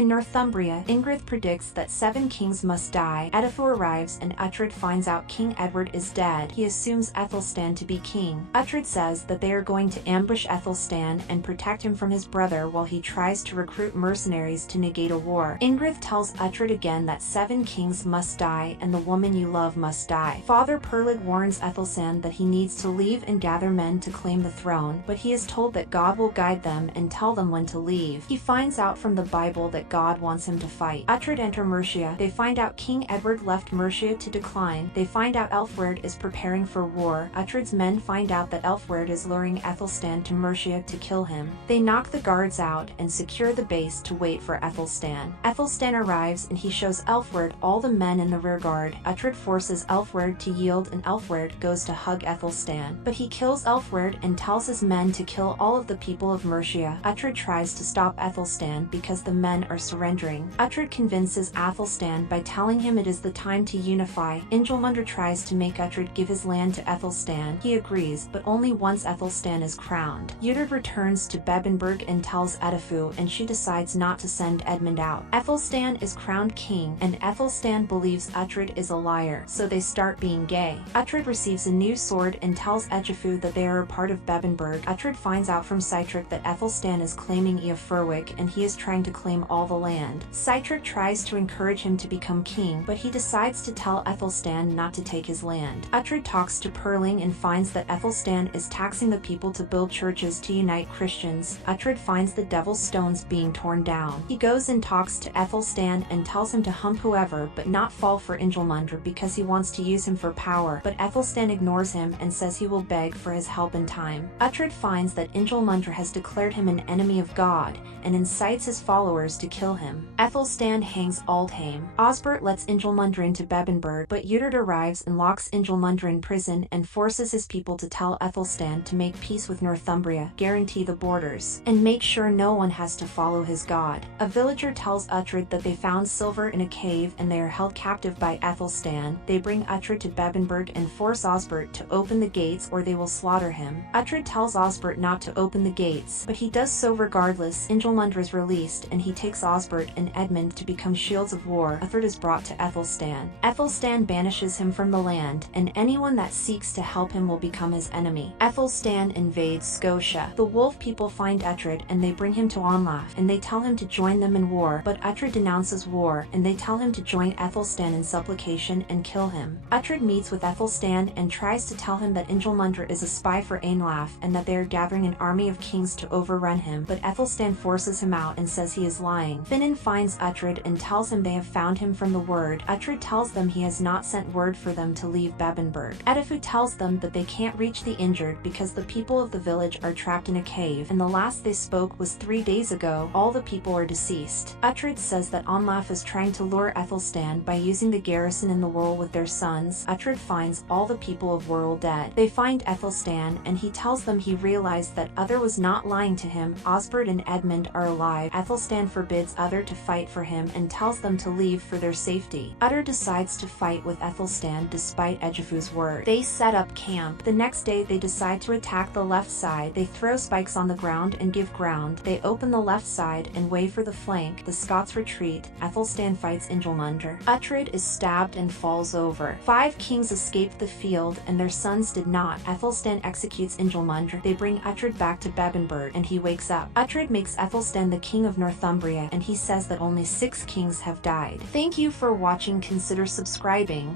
In Northumbria, Ingrid predicts that 7 kings must die. Ethelstan arrives and Attrib finds out King Edward is dead. He assumes Ethelstan to be king. Attrib says that they are going to ambush Ethelstan and protect him from his brother while he tries to recruit mercenaries to negate a war. Ingrid tells Attrib again that 7 kings must die and the woman you love must die. Father Perlid warns Ethelstan that he needs to leave and gather men to claim the throne, but he is told that God will guide them and tell them when to leave. He finds out from the Bible that God wants him to fight. Attrib enter Mercia. They find out King Edward left Mercia to decline. They find out Elfwerd is preparing for war. Attrib's men find out that Elfwerd is luring Ethelstan to Mercia to kill him. They knock the guards out and secure the base to wait for Ethelstan. Ethelstan arrives and he shows Elfwerd all the men in the rearguard. Attrib forces Elfwerd to yield and Elfwerd goes to hug Ethelstan. But he kills Elfwerd and tells his men to kill all of the people of Mercia. Attrib tries to stop Ethelstan because the men are surrendering. Attrib convinces Ethelstan by telling him it is the time to unify. Mundra tries to make Attrib give his land to Ethelstan. He agrees, but only once Ethelstan is crowned. Utrid returns to Bebbanburg and tells Ethelstan, and she decides not to send Edmund out. Ethelstan is crowned king, and Ethelstan believes Attrib is a liar, so they start being gay. Attrib receives a new sword and tells Ethelstan that they are a part of Bebbanburg. Attrib finds out from Sihtric that Ethelstan is claiming Eofurwyck and he is trying to claim all the land. Sihtric tries to encourage him to become king, but he decides to tell Ethelstan not to take his land. Attrib talks to Perling and finds that Ethelstan is taxing the people to build churches to unite Christians. Attrib finds the Devil's Stones being torn down. He goes and talks to Ethelstan and tells him to hump whoever but not fall for Mundra because he wants to use him for power, but Ethelstan ignores him and says he will beg for his help in time. Attrib finds that Mundra has declared him an enemy of God and incites his followers to kill him. Ethelstan hangs Aldheim. Osbert lets Mundra into Bebbanburg, but Utrid arrives and locks Mundra in prison and forces his people to tell Ethelstan to make peace with Northumbria, guarantee the borders, and make sure no one has to follow his god. A villager tells Attrib that they found silver in a cave and they are held captive by Ethelstan. They bring Attrib to Bebbanburg and force Osbert to open the gates or they will slaughter him. Attrib tells Osbert not to open the gates, but he does so regardless. Mundra is released and he takes Osbert and Edmund to become shields of war. Attrib is brought to Ethelstan. Ethelstan banishes him from the land, and anyone that seeks to help him will become his enemy. Ethelstan invades Scotia. The wolf people find Attrib and they bring him to Onlaf, and they tell him to join them in war, but Attrib denounces war, and they tell him to join Ethelstan in supplication and kill him. Attrib meets with Ethelstan and tries to tell him that Mundra is a spy for Onlaf and that they are gathering an army of kings to overrun him, but Ethelstan forces him out and says he is lying. Finan finds Attrib and tells him they have found him from the word. Attrib tells them he has not sent word for them to leave Bebbanburg. Ethelstan tells them that they can't reach the injured because the people of the village are trapped in a cave, and the last they spoke was 3 days ago. All the people are deceased. Attrib says that Onlaf is trying to lure Ethelstan by using the garrison in the whirl with their sons. Attrib finds all the people of Whirl dead. They find Ethelstan and he tells them he realized that Uther was not lying to him. Osbert and Edmund are alive. Ethelstan forbids Uther to fight for him and tells them to leave for their safety. Uther decides to fight with Ethelstan despite Ejiofu's word. They set up camp. The next day they decide to attack the left side. They throw spikes on the ground and give ground. They open the left side and wait for the flank. The Scots retreat. Ethelstan fights Mundra. Attrib is stabbed and falls over. 5 kings escaped the field and their sons did not. Ethelstan executes Mundra. They bring Attrib back to Bebbanburg and he wakes up. Attrib makes Ethelstan the king of Northumbria and he says that only 6 kings have died. Thank you for watching. Consider subscribing.